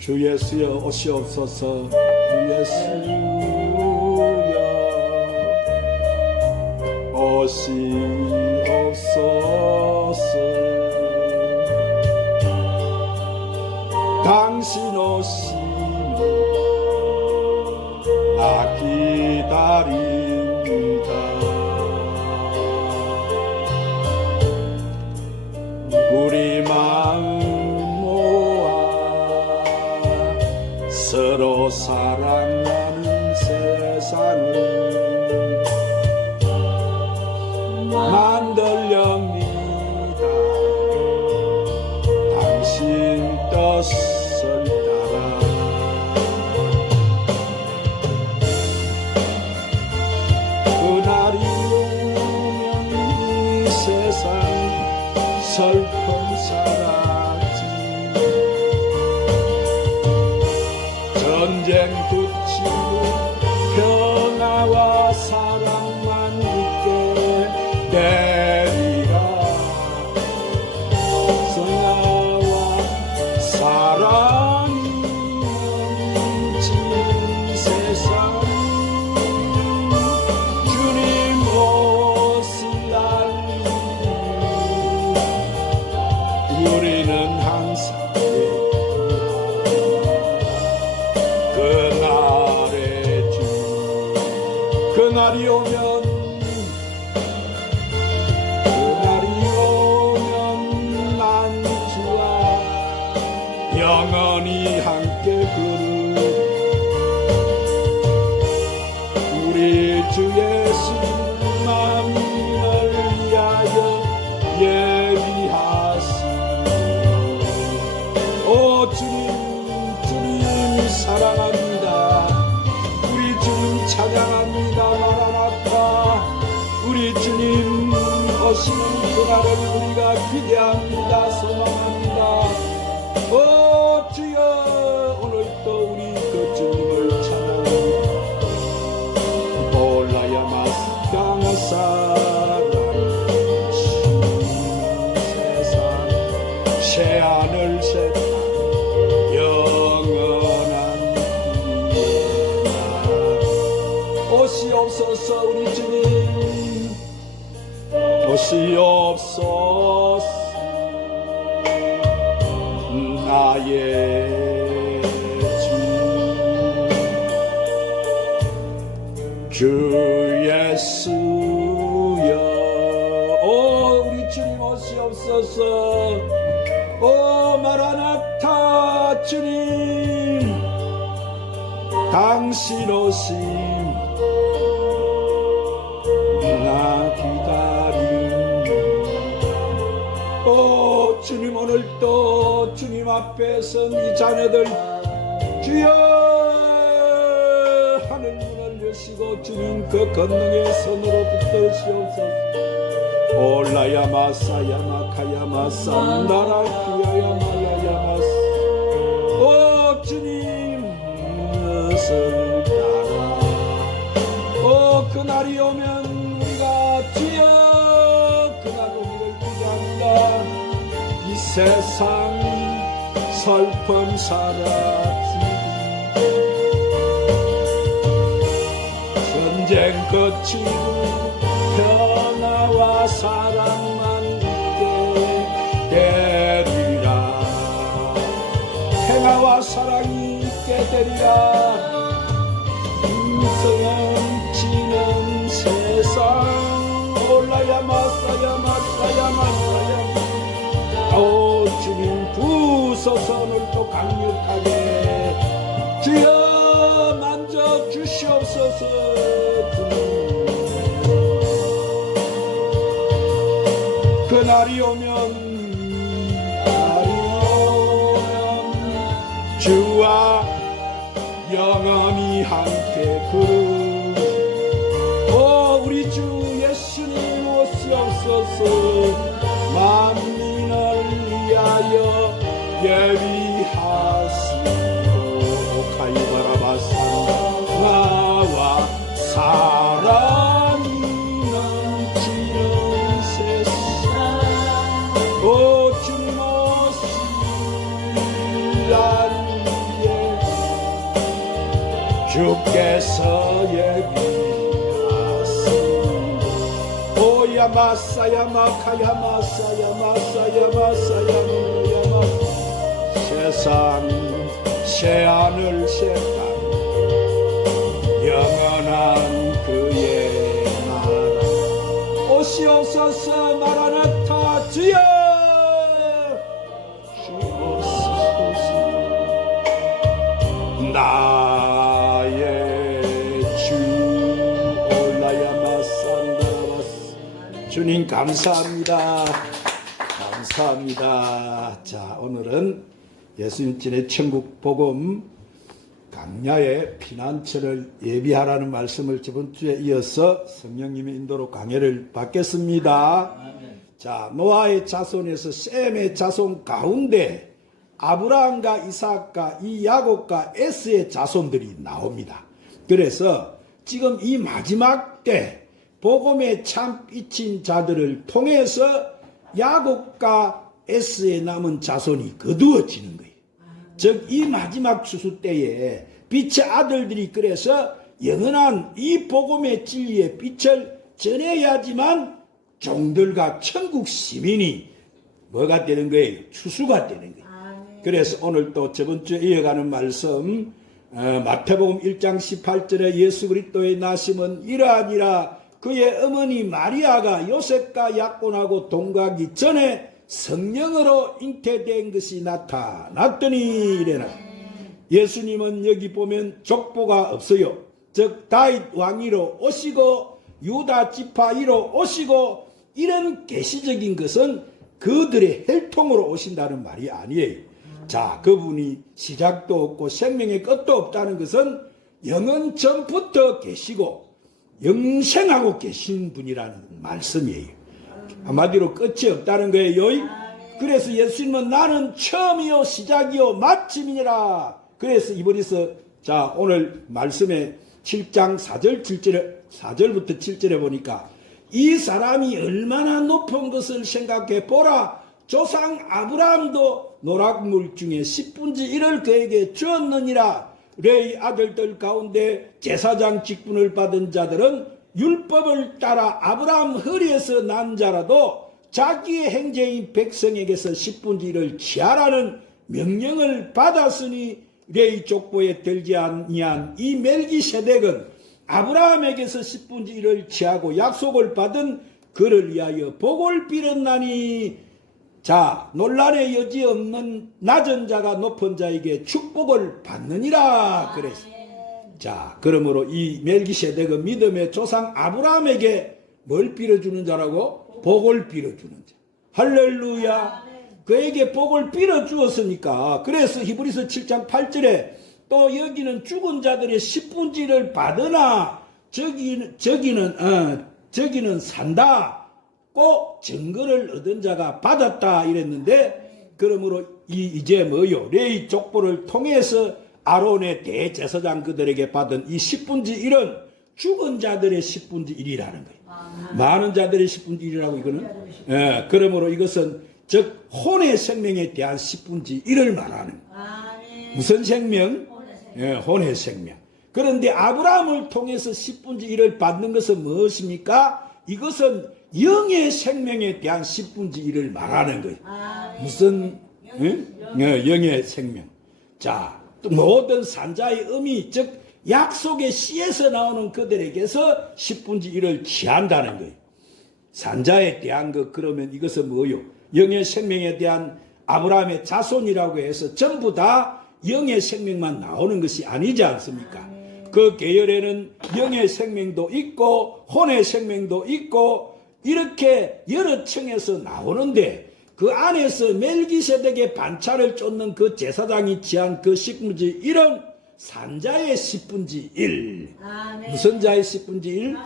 주 예수여 오시옵소서. 주 예수여. 오시옵소서 그날이 오면 그날이 오면 난 주와 영원히 사랑 세상 새하늘 새 땅, 영원한 비나 오시옵소서 우리 주님 오시옵소 주님 당신 오심 나 기다림. 오 주님 오늘도 주님 앞에 선이 자녀들 주여 하늘 문을 여시고 주님 그 건너의 손으로 붙드시옵소서. 올라야 마 사야 마 카야 마사 나라 기야야 마야야 마사 오 주님 뜻을 따라. 오 그날이 오면 우리가 주여 그날 우리를 기대합니다. 이 세상 슬픔 사라지. 전쟁 거치고 평화와 사랑 되리라. 인성은 지는 세상. 올라야 마사야 마사야 마사야. 오 주님 부서서 오늘도 강력하게 주여 만져 주시옵소서. 그날이 오면 함께 그루 오 우리 주 예수님 오시옵소서. 만민을 위하여 예비 오야 마사야 마카야 마사 주님 감사합니다 감사합니다 자 오늘은 예수님진의 천국 복음 강야의 피난처를 예비하라는 말씀을 저번 주에 이어서 성령님의 인도로 강해를 받겠습니다. 자, 노아의 자손에서 셈의 자손 가운데 아브라함과 이삭과 이 야곱과 에스의 자손들이 나옵니다. 그래서 지금 이 마지막 때 복음에 참 삐친 자들을 통해서 야곱과 에스의 남은 자손이 거두어지는 거예요. 즉 이 마지막 추수 때에 빛의 아들들이 그래서 영원한 이 복음의 진리의 빛을 전해야지만 종들과 천국 시민이 뭐가 되는 거예요? 추수가 되는 거예요. 그래서 오늘 또 저번 주에 이어가는 말씀 어, 마태복음 1장 18절에 예수 그리스도의 나심은 이러하니라 그의 어머니 마리아가 요셉과 약혼하고 동거하기 전에 성령으로 잉태된 것이 나타났더니 이래나 예수님은 여기 보면 족보가 없어요. 즉 다윗 왕위로 오시고 유다 지파위로 오시고 이런 계시적인 것은 그들의 혈통으로 오신다는 말이 아니에요. 자, 그분이 시작도 없고 생명의 끝도 없다는 것은 영원 전부터 계시고 영생하고 계신 분이라는 말씀이에요. 한마디로 끝이 없다는 거예요. 그래서 예수님은 나는 처음이요 시작이요 마침이니라. 그래서 이번에서 자 오늘 말씀에 7장 4절 7절에 4절부터 7절에 보니까 이 사람이 얼마나 높은 것을 생각해 보라. 조상 아브라함도 노락물 중에 10분지 1을 그에게 주었느니라. 레이 아들들 가운데 제사장 직분을 받은 자들은 율법을 따라 아브라함 허리에서 난 자라도 자기의 행제인 백성에게서 10분지 1을 취하라는 명령을 받았으니 레이 족보에 들지 아니한 이 멜기세덱은 아브라함에게서 10분지 1을 취하고 약속을 받은 그를 위하여 복을 빌었나니 자 논란의 여지 없는 낮은 자가 높은 자에게 축복을 받느니라 그랬어. 자 그러므로 이 멜기세덱은 믿음의 조상 아브라함에게 뭘 빌어주는 자라고 복을 빌어주는 자. 할렐루야. 그에게 복을 빌어 주었으니까 그래서 히브리서 7장 8절에 또 여기는 죽은 자들의 10분지를 받으나 저기는 저기는 어, 저기는 산다 꼭 증거를 얻은 자가 받았다 이랬는데 그러므로 이 이제 뭐요 레이 족보를 통해서 아론의 대제사장 그들에게 받은 이 10분지 1은 죽은 자들의 10분지 1이라는 거예요. 많은 자들의 10분지 1이라고 이거는 예, 그러므로 이것은 즉 혼의 생명에 대한 10분지 1을 말하는 거예요. 무슨 생명? 예, 혼의 생명. 그런데 아브라함을 통해서 10분지 1을 받는 것은 무엇입니까? 이것은 영의 생명에 대한 10분지 1을 말하는 거예요. 무슨 예? 예, 영의 생명. 자, 또 모든 산자의 의미, 즉 약속의 씨에서 나오는 그들에게서 10분지 1을 취한다는 거예요. 산자에 대한 것 그러면 이것은 뭐요? 영의 생명에 대한 아브라함의 자손이라고 해서 전부 다 영의 생명만 나오는 것이 아니지 않습니까? 그 계열에는 영의 생명도 있고 혼의 생명도 있고 이렇게 여러 층에서 나오는데 그 안에서 멜기세덱의 반차를 쫓는 그 제사장이 취한 그 10분지 1은 산자의 10분지 1. 무슨 자의 10분지 1?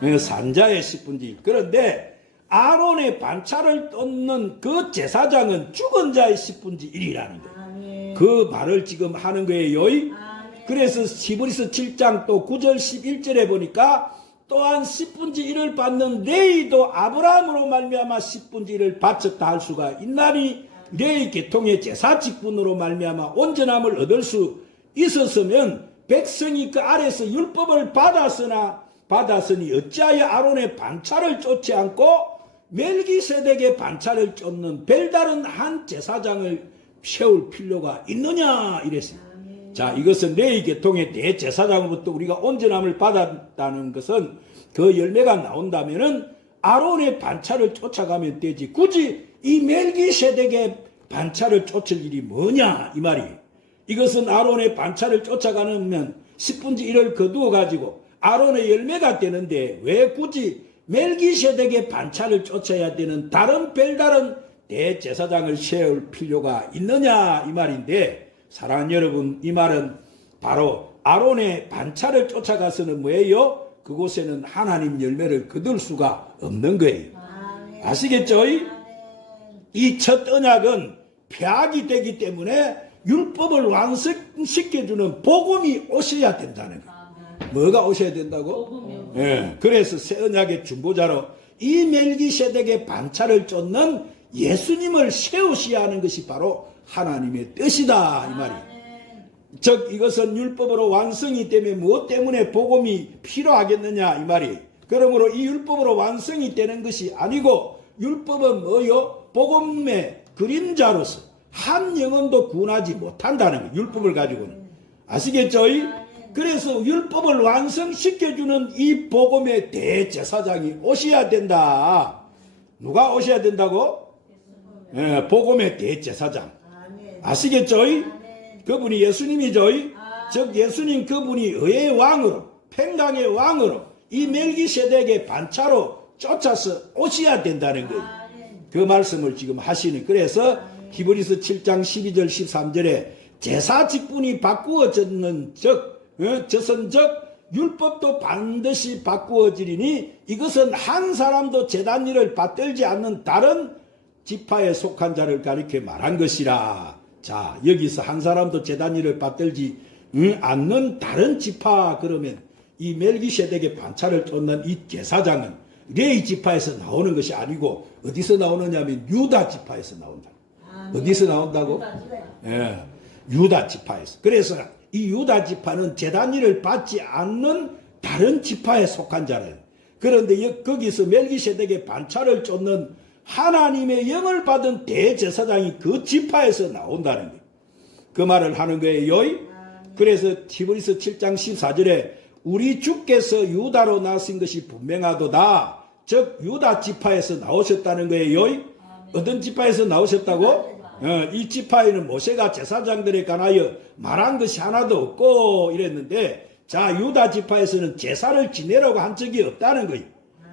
네, 산자의 10분지 1. 그런데 아론의 반차를 쫓는 그 제사장은 죽은 자의 10분지 1이라는 거예요. 그 말을 지금 하는 거예요. 그래서 히브리서 7장 또 9절 11절에 보니까 또한 10분지 1을 받는 레이도 아브라함으로 말미암아 10분지 1을 바쳤다 할 수가 있나니 레이 계통의 제사 직분으로 말미암아 온전함을 얻을 수 있었으면 백성이 그 아래서 율법을 받았으나 받았으니 어찌하여 아론의 반차를 쫓지 않고 멜기세덱의 반차를 쫓는 별다른 한 제사장을 세울 필요가 있느냐 이랬어요. 자 이것은 레이 계통의 대제사장으로부터 우리가 온전함을 받았다는 것은 그 열매가 나온다면은 아론의 반차를 쫓아가면 되지. 굳이 이 멜기세덱의 반차를 쫓을 일이 뭐냐 이 말이. 이것은 아론의 반차를 쫓아가면 10분지 1을 거두어 가지고 아론의 열매가 되는데 왜 굳이 멜기세덱의 반차를 쫓아야 되는 다른 별다른 대제사장을 세울 필요가 있느냐 이 말인데 사랑하는 여러분 이 말은 바로 아론의 반차를 쫓아가서는 뭐예요? 그곳에는 하나님 열매를 거둘 수가 없는 거예요. 아시겠죠? 이 첫 언약은 폐악이 되기 때문에 율법을 완성시켜주는 복음이 오셔야 된다는 거예요. 뭐가 오셔야 된다고? 예. 그래서 새 언약의 중보자로 이 멜기세덱의 반차를 쫓는 예수님을 세우셔야 하는 것이 바로 하나님의 뜻이다 이 말이에요. 즉 이것은 율법으로 완성이 되면 무엇 때문에 복음이 필요하겠느냐 이 말이. 그러므로 이 율법으로 완성이 되는 것이 아니고 율법은 뭐요? 복음의 그림자로서 한 영혼도 구원하지 못한다는 거예요. 율법을 가지고는. 아시겠죠? 그래서 율법을 완성시켜주는 이 복음의 대제사장이 오셔야 된다. 누가 오셔야 된다고? 예, 복음의 대제사장. 아시겠죠? 그분이 예수님이죠. 즉 예수님 그분이 의의 왕으로 평강의 왕으로 이 멜기세덱의 반차로 쫓아서 오셔야 된다는 거예요. 그 말씀을 지금 하시니 그래서 히브리서 7장 12절 13절에 제사 직분이 바꾸어졌는 즉 어, 저선적 율법도 반드시 바꾸어지리니 이것은 한 사람도 재단 일을 받들지 않는 다른 지파에 속한 자를 가리켜 말한 것이라. 자, 여기서 한 사람도 재단 일을 받들지 응, 않는 다른 지파 그러면 이 멜기세덱의 반차를 쫓는 이 제사장은 레이 지파에서 나오는 것이 아니고 어디서 나오느냐면 유다 지파에서 나온다. 어디서 나온다고? 예, 유다 지파에서. 그래서 이 유다 지파는 재단 일을 받지 않는 다른 지파에 속한 자래요. 그런데 여- 거기서 멜기세덱의 반차를 쫓는 하나님의 영을 받은 대제사장이 그 지파에서 나온다는 거예요. 그 말을 하는 거예요. 그래서 히브리서 7장 14절에 우리 주께서 유다로 나신 것이 분명하도다. 즉 유다 지파에서 나오셨다는 거예요. 어떤 지파에서 나오셨다고? 어, 이 지파에는 모세가 제사장들에 관하여 말한 것이 하나도 없고 이랬는데 자 유다 지파에서는 제사를 지내라고 한 적이 없다는 거예요.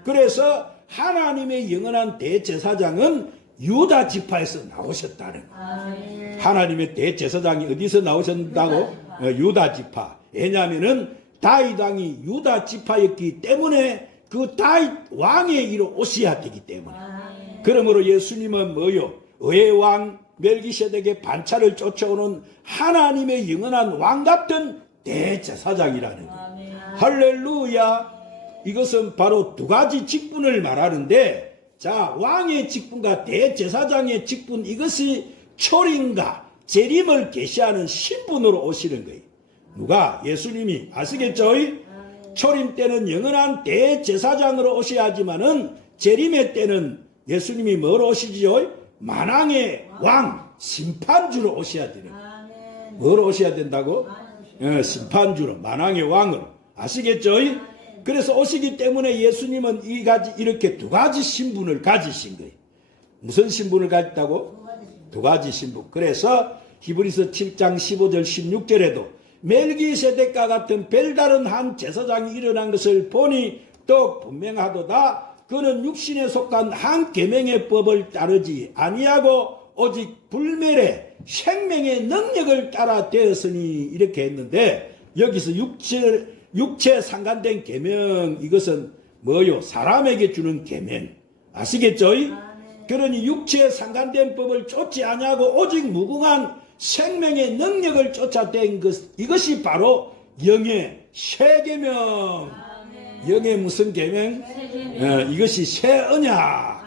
그래서 하나님의 영원한 대제사장은 유다 지파에서 나오셨다는 거예요. 하나님의 대제사장이 어디서 나오셨다고? 어, 유다 지파. 왜냐하면은 다윗 왕이 유다 지파였기 때문에 그 다윗 왕의 이로 오셔야 되기 때문에. 그러므로 예수님은 뭐요? 의의 왕 멜기세덱의 반차를 쫓아오는 하나님의 영원한 왕 같은 대제사장이라는 거예요. 할렐루야. 이것은 바로 두 가지 직분을 말하는데 자 왕의 직분과 대제사장의 직분 이것이 초림과 재림을 계시하는 신분으로 오시는 거예요. 누가 예수님이 아시겠죠? 초림 때는 영원한 대제사장으로 오셔야지만은 재림의 때는 예수님이 뭐로 오시지요? 만왕의 왕 심판주로 오셔야 되는 거예요. 뭐로 오셔야 된다고? 예, 심판주로 만왕의 왕으로 아시겠죠? 그래서 오시기 때문에 예수님은 이 가지 이렇게 두 가지 신분을 가지신 거예요. 무슨 신분을 가졌다고? 두 가지 신분. 그래서 히브리서 7장 15절 16절에도 멜기세덱과 같은 별다른 한 제사장이 일어난 것을 보니 또 분명하도다. 그는 육신에 속한 한 계명의 법을 따르지 아니하고 오직 불멸의 생명의 능력을 따라 되었으니 이렇게 했는데 여기서 육체 육체 상관된 계명 이것은 뭐요? 사람에게 주는 계명. 아시겠죠? 그러니 육체에 상관된 법을 쫓지 아니하고 오직 무궁한 생명의 능력을 쫓아댄 것 이것이 바로 영의 새 계명. 영의 무슨 계명? 예, 이것이 새 언약.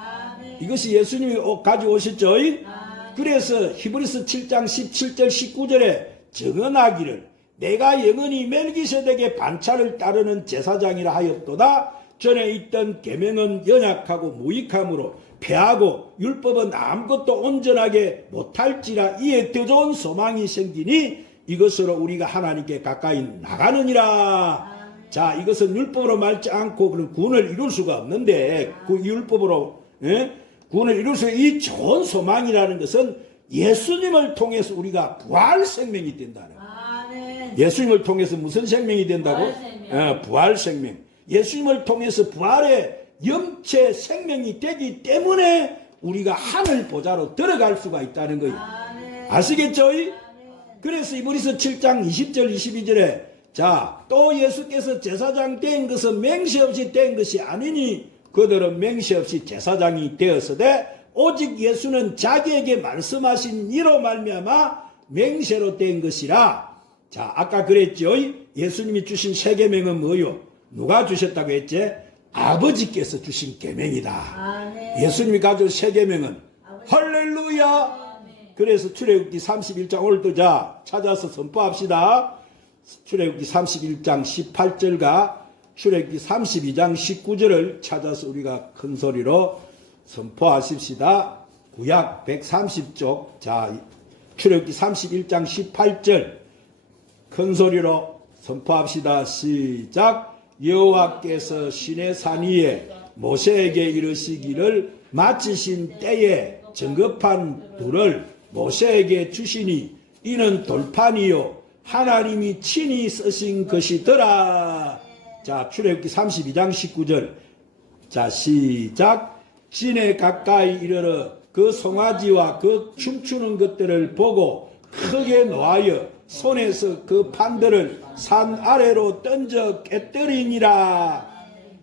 이것이 예수님이 오- 가져오셨죠? 그래서 히브리서 7장 17절 19절에 정언하기를 내가 영원히 멜기세덱의 반차를 따르는 제사장이라 하였도다. 전에 있던 계명은 연약하고 무익함으로 패하고 율법은 아무것도 온전하게 못할지라 이에 더 좋은 소망이 생기니 이것으로 우리가 하나님께 가까이 나가느니라. 자, 이것은 율법으로 말지 않고 그런 구원을 이룰 수가 없는데 그 율법으로 예? 구원을 이룰 수 이 좋은 소망이라는 것은 예수님을 통해서 우리가 부활 생명이 된다는 거 예수님을 통해서 무슨 생명이 된다고? 부활 생명. 어, 부활 생명. 예수님을 통해서 부활의 영체 생명이 되기 때문에 우리가 하늘 보좌로 들어갈 수가 있다는 거예요. 아멘. 아시겠죠? 아멘. 그래서 이브리서 7장 20절 22절에 자, 또 예수께서 제사장 된 것은 맹세 없이 된 것이 아니니 그들은 맹세 없이 제사장이 되었으되 오직 예수는 자기에게 말씀하신 이로 말미암아 맹세로 된 것이라. 자, 아까 그랬죠. 예수님이 주신 세 계명은 뭐요? 누가 주셨다고 했지? 아버지께서 주신 계명이다. 아멘. 예수님이 가진 세 계명은 아버지. 할렐루야. 아멘. 그래서 출애굽기 31장 오늘도 자 찾아서 선포합시다. 출애굽기 31장 18절과 출애굽기 32장 19절을 찾아서 우리가 큰 소리로 선포하십시다. 구약 130쪽 자 출애굽기 31장 18절 큰 소리로 선포합시다. 시작. 여호와께서 신의 산 위에 모세에게 이르시기를 마치신 때에 정급한 둘을 모세에게 주시니 이는 돌판이요 하나님이 친히 쓰신 것이더라. 자, 출애굽기 32장 19절. 자, 시작. 진에 가까이 이르러 그 송아지와 그 춤추는 것들을 보고 크게 노하여 손에서 그 판들을 산 아래로 던져 깨뜨리니라.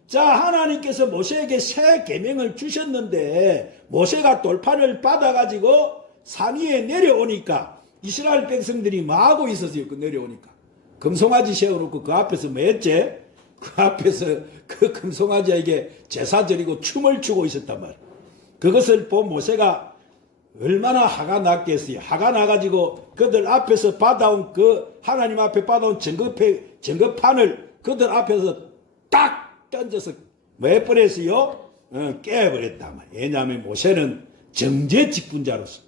자, 하나님께서 모세에게 새 계명을 주셨는데 모세가 돌판을 받아 가지고 산 위에 내려오니까 이스라엘 백성들이 뭐 하고 있었어요? 그 내려오니까. 금송아지 세워놓고 그 앞에서 뭐 했지? 그 앞에서 그 금송아지에게 제사 드리고 춤을 추고 있었단 말이야. 그것을 본 모세가 얼마나 화가 났겠어요. 화가 나가지고 그들 앞에서 받아온 그 하나님 앞에 받아온 증거패, 증거판을 그들 앞에서 딱 던져서 왜 버렸어요? 어, 깨버렸단 말이에요. 왜냐하면 모세는 정제 직분자로서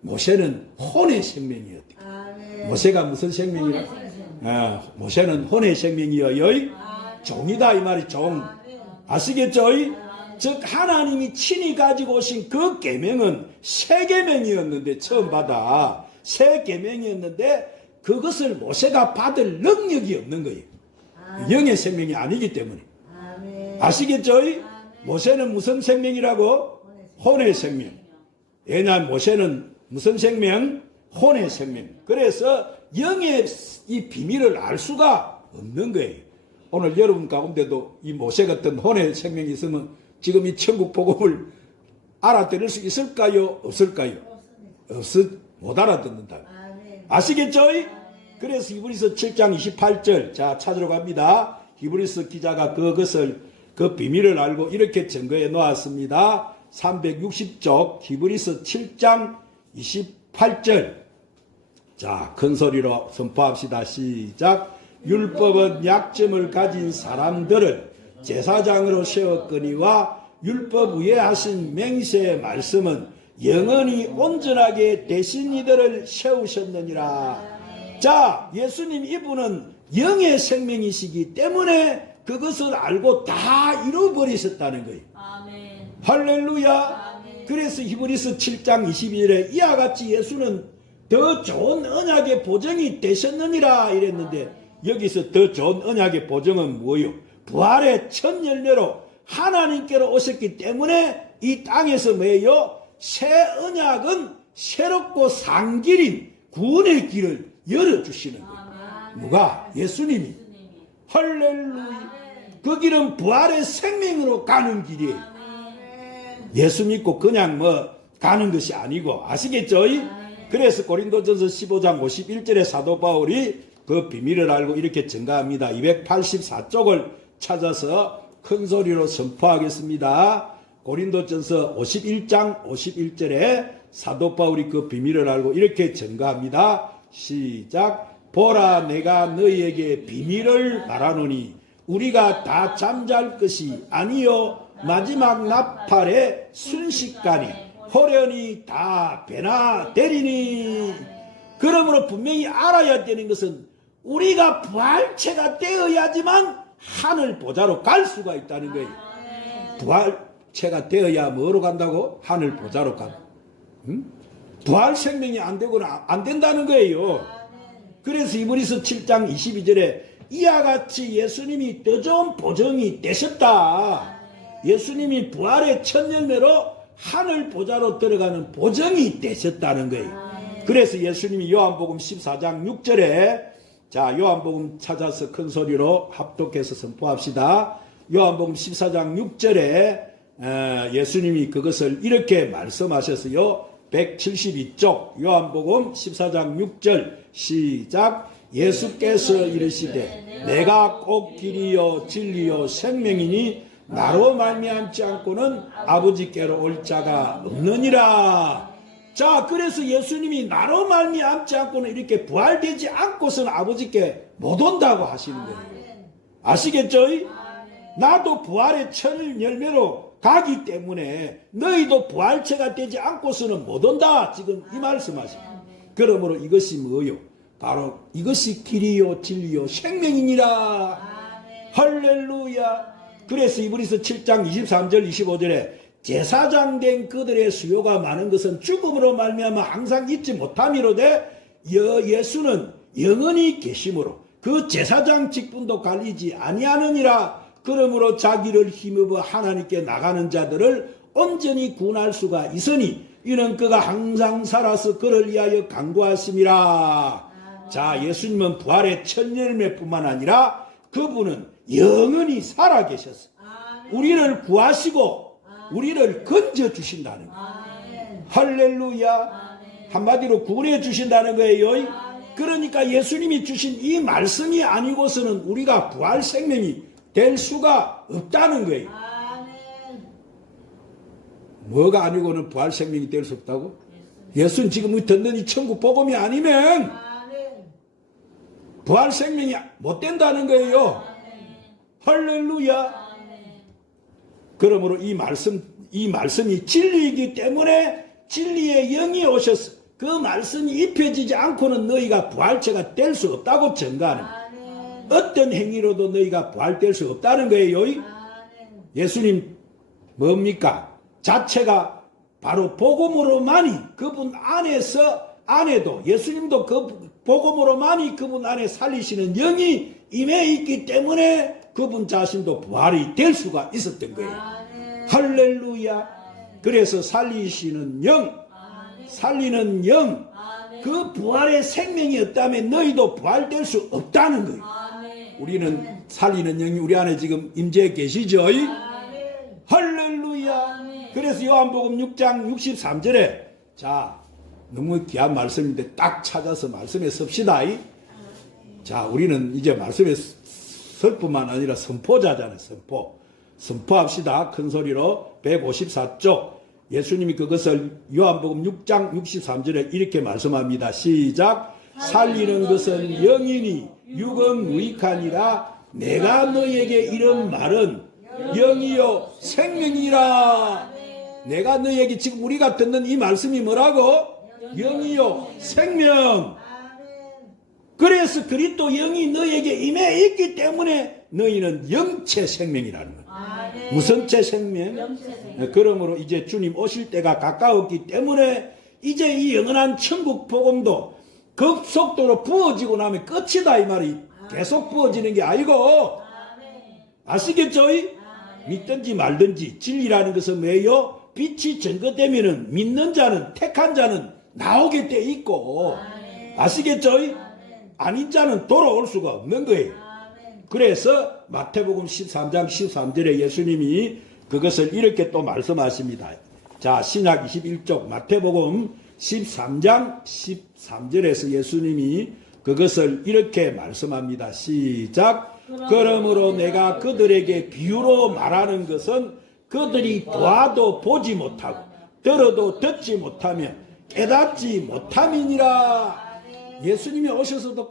모세는 혼의 생명이었대. 아멘. 모세가 무슨 생명이라? 혼의 생명. 어, 모세는 혼의 생명이어요. 아멘. 종이다 이 말이 종. 아멘. 아시겠죠? 즉 하나님이 친히 가지고 오신 그 계명은 새 계명이었는데 처음 받아 새 계명이었는데 그것을 모세가 받을 능력이 없는 거예요. 영의 생명이 아니기 때문에 아멘. 아시겠죠? 모세는 무슨 생명이라고? 혼의 생명. 왜냐하면 모세는 무슨 생명? 혼의 생명. 그래서 영의 이 비밀을 알 수가 없는 거예요. 오늘 여러분 가운데도 이 모세 같은 혼의 생명이 있으면 지금 이 천국 복음을 알아들을 수 있을까요? 없을까요? 없을, 못 알아듣는다. 아멘. 아시겠죠? 그래서 히브리서 7장 28절 자 찾으러 갑니다. 히브리서 기자가 그것을 그 비밀을 알고 이렇게 증거해 놓았습니다. 360쪽 히브리서 7장 28절 자, 큰 소리로 선포합시다. 시작. 율법은 약점을 가진 사람들을 제사장으로 세웠거니와 율법 위에 하신 맹세의 말씀은 영원히 온전하게 되신 이들을 세우셨느니라. 자, 예수님 이분은 영의 생명이시기 때문에 그것을 알고 다 이루어버리셨다는 거예요. 아멘. 할렐루야. 아멘. 그래서 히브리서 7장 22절에 이와 같이 예수는 더 좋은 언약의 보정이 되셨느니라 이랬는데 여기서 더 좋은 언약의 보정은 뭐요? 부활의 첫 열매로 하나님께로 오셨기 때문에 이 땅에서 뭐예요? 새 언약은 새롭고 상길인 구원의 길을 열어주시는 거예요. 누가? 예수님이. 예수님이. 할렐루야. 그 길은 부활의 생명으로 가는 길이에요. 예수 믿고 그냥 뭐 가는 것이 아니고 아시겠죠? 그래서 고린도전서 15장 51절에 사도 바울이 그 비밀을 알고 이렇게 증가합니다. 284쪽을 찾아서 큰 소리로 선포하겠습니다. 고린도전서 51장 51절에 사도 바울이 그 비밀을 알고 이렇게 증가합니다. 시작. 보라 내가 너희에게 비밀을 말하노니 우리가 다 잠잘 것이 아니요 마지막 나팔의 순식간에 호련히 다 배나 되리니 그러므로 분명히 알아야 되는 것은 우리가 부활체가 되어야지만 하늘 보좌로 갈 수가 있다는 거예요. 부활체가 되어야 뭐로 간다고? 하늘 보좌로 간다. 응? 부활 생명이 안 되고는 안 된다는 거예요. 그래서 이브리서 7장 22절에 이와 같이 예수님이 더 좋은 보정이 되셨다. 예수님이 부활의 첫 열매로 하늘 보좌로 들어가는 보정이 되셨다는 거예요. 그래서 예수님이 요한복음 14장 6절에 자 요한복음 찾아서 큰 소리로 합독해서 선포합시다. 요한복음 14장 6절에 어, 예수님이 그것을 이렇게 말씀하셨어요. 172쪽 요한복음 14장 6절 시작 예수께서 이르시되 내가 꼭 길이요 진리요 생명이니 나로 말미암지 않고는 아버지께로 올 자가 없느니라. 자, 그래서 예수님이 나로 말미암지 않고는 이렇게 부활되지 않고서는 아버지께 못 온다고 하시는 거예요. 아시겠죠? 나도 부활의 첫 열매로 가기 때문에 너희도 부활체가 되지 않고서는 못 온다. 지금 이 말씀하십니다. 그러므로 이것이 뭐요? 바로 이것이 길이요 진리요 생명이니라. 할렐루야. 그래서 이브리서 7장 23절 25절에 제사장 된 그들의 수요가 많은 것은 죽음으로 말미암아 항상 잊지 못함이로되 여 예수는 영원히 계심으로 그 제사장 직분도 갈리지 아니하느니라. 그러므로 자기를 힘입어 하나님께 나가는 자들을 온전히 구원할 수가 있으니 이는 그가 항상 살아서 그를 위하여 강구하심이라. 자 예수님은 부활의 첫 열매뿐만 아니라 그분은 영원히 살아 계셨어. 우리를 구하시고 우리를 건져 주신다는 거예요. 할렐루야. 한마디로 구원해 주신다는 거예요. 그러니까 예수님이 주신 이 말씀이 아니고서는 우리가 부활 생명이 될 수가 없다는 거예요. 뭐가 아니고는 부활 생명이 될 수 없다고? 예수는 지금 듣는 이 천국 복음이 아니면 부활 생명이 못 된다는 거예요. 할렐루야. 그러므로 이 말씀, 이 말씀이 진리이기 때문에 진리의 영이 오셔서 그 말씀이 입혀지지 않고는 너희가 부활체가 될 수 없다고 증가하는 어떤 행위로도 너희가 부활될 수 없다는 거예요. 예수님 뭡니까? 자체가 바로 복음으로만이 그분 안에서 안에도 예수님도 그 복음으로만이 그분 안에 살리시는 영이 임해 있기 때문에 그분 자신도 부활이 될 수가 있었던 거예요. 할렐루야. 그래서 살리시는 영, 살리는 영, 그 부활의 생명이 없다면 너희도 부활될 수 없다는 거예요. 우리는 살리는 영이 우리 안에 지금 임재해 계시죠? 할렐루야. 그래서 요한복음 6장 63절에 자, 너무 귀한 말씀인데 딱 찾아서 말씀에 섭시다. 자, 우리는 이제 말씀에 설 뿐만 아니라 선포자잖아요. 선포. 선포합시다. 큰 소리로 154쪽. 예수님이 그것을 요한복음 6장 63절에 이렇게 말씀합니다. 시작. 살리는 것은 영이니 육은 무익하니라. 내가 너에게 이런 말은 영이요 생명이라. 내가 너에게 지금 우리가 듣는 이 말씀이 뭐라고? 영이요 생명. 그래서 그리스도 영이 너에게 임해 있기 때문에 너희는 영체 생명이라는 거예요. 무슨 체 생명? 그러므로 이제 주님 오실 때가 가까웠기 때문에 이제 이 영원한 천국 복음도 급속도로 부어지고 나면 끝이다 이 말이 계속 부어지는 게 아니고 아시겠죠? 믿든지 말든지 진리라는 것은 뭐예요? 빛이 증거되면은 믿는 자는 택한 자는 나오게 돼 있고 아시겠죠? 아닌 자는 돌아올 수가 없는 거예요. 그래서 마태복음 13장 13절에 예수님이 그것을 이렇게 또 말씀하십니다. 자, 신약 21쪽 마태복음 13장 13절에서 예수님이 그것을 이렇게 말씀합니다. 시작. 그러므로 내가 그들에게 비유로 말하는 것은 그들이 보아도 보지 못하고 들어도 듣지 못하며 깨닫지 못함이니라. 예수님이 오셔서도